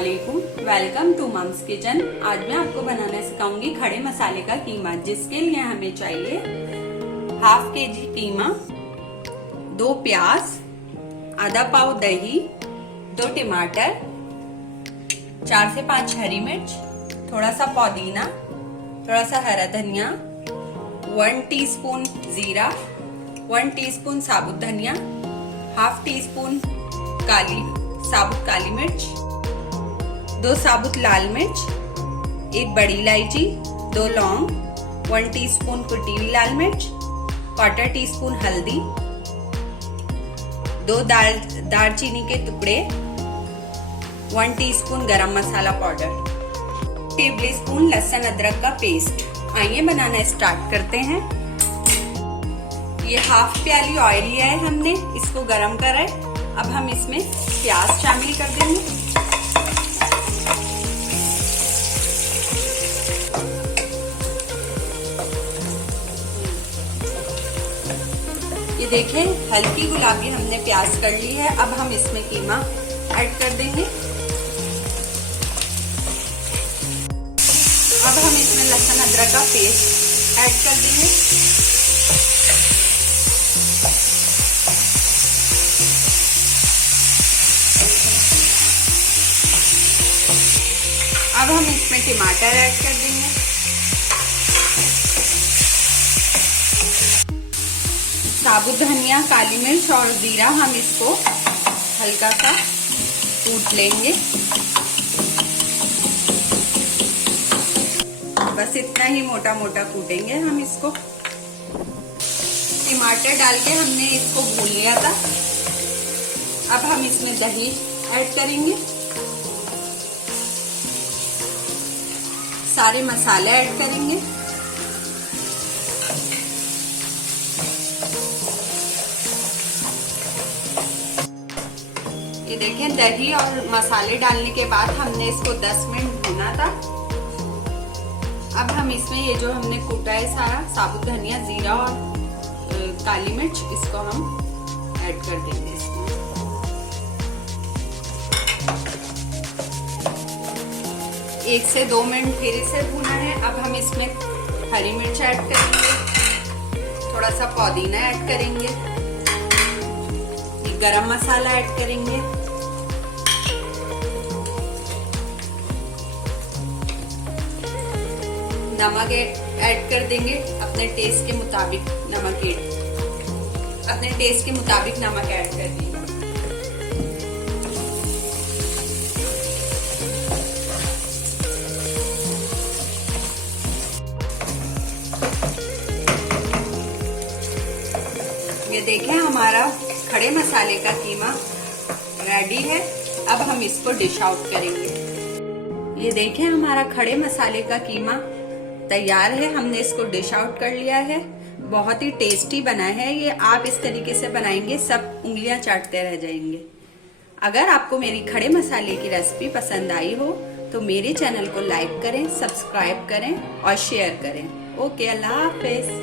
अस्सलामुअलैकुम, welcome to mums kitchen. आज मैं आपको बनाना सिखाऊंगी खड़े मसाले का कीमा, जिसके लिए हमें चाहिए हाफ केजी कीमा, 2 प्याज, आधा पाव दही, 2 टमाटर, 4 से 5 हरी मिर्च, थोड़ा सा पुदीना, थोड़ा सा हरा धनिया, 1 टीस्पून जीरा, 1 टीस्पून साबुत धनिया, हाफ टी स्पून साबुत काली मिर्च, 2 साबुत लाल मिर्च, 1 बड़ी इलायची, 2 लौंग, 1 टीस्पून कुटी हुई लाल मिर्च, 1/4 टीस्पून हल्दी, 2 दालचीनी के टुकड़े, 1 टीस्पून गरम मसाला पाउडर, टेबल स्पून लहसुन अदरक का पेस्ट। आइए बनाना स्टार्ट करते हैं। ये हाफ प्याली ऑयल लिया है हमने, इसको गरम करा है। अब हम इसमें प्याज शामिल कर देंगे। ये देखें, हल्की गुलाबी हमने प्याज कर ली है। अब हम इसमें कीमा ऐड कर देंगे। अब हम इसमें लहसुन अदरक का पेस्ट ऐड कर देंगे। अब हम इसमें टमाटर ऐड कर देंगे। साबुत धनिया, काली मिर्च और जीरा हम इसको हल्का सा कूट लेंगे। बस इतना ही मोटा मोटा कूटेंगे हम इसको। टमाटर डाल के हमने इसको भून लिया था। अब हम इसमें दही ऐड करेंगे, सारे मसाले ऐड करेंगे। ये देखें, दही और मसाले डालने के बाद हमने इसको 10 मिनट भूना था। अब हम इसमें ये जो हमने कूटा है सारा साबुत धनिया, जीरा और काली मिर्च, इसको हम ऐड कर देंगे इसमें। 1 से 2 मिनट फिर इसे भूना है। अब हम इसमें हरी मिर्च ऐड करेंगे, थोड़ा सा पुदीना ऐड करेंगे, गरम मसाला ऐड करेंगे, नमक ऐड कर देंगे अपने टेस्ट के मुताबिक। अपने टेस्ट के मुताबिक नमक ऐड कर देंगे। ये देखें, हमारा खड़े मसाले का कीमा रेडी है। अब हम इसको डिश आउट करेंगे। ये देखें, हमारा खड़े मसाले का कीमा तैयार है। हमने इसको डिश आउट कर लिया है। बहुत ही टेस्टी बना है ये। आप इस तरीके से बनाएंगे, सब उंगलियां चाटते रह जाएंगे। अगर आपको मेरी खड़े मसाले की रेसिपी पसंद आई हो तो मेरे चैनल को लाइक करें, सब्सक्राइब करें और शेयर करें। ओके, अल्लाह हाफिज।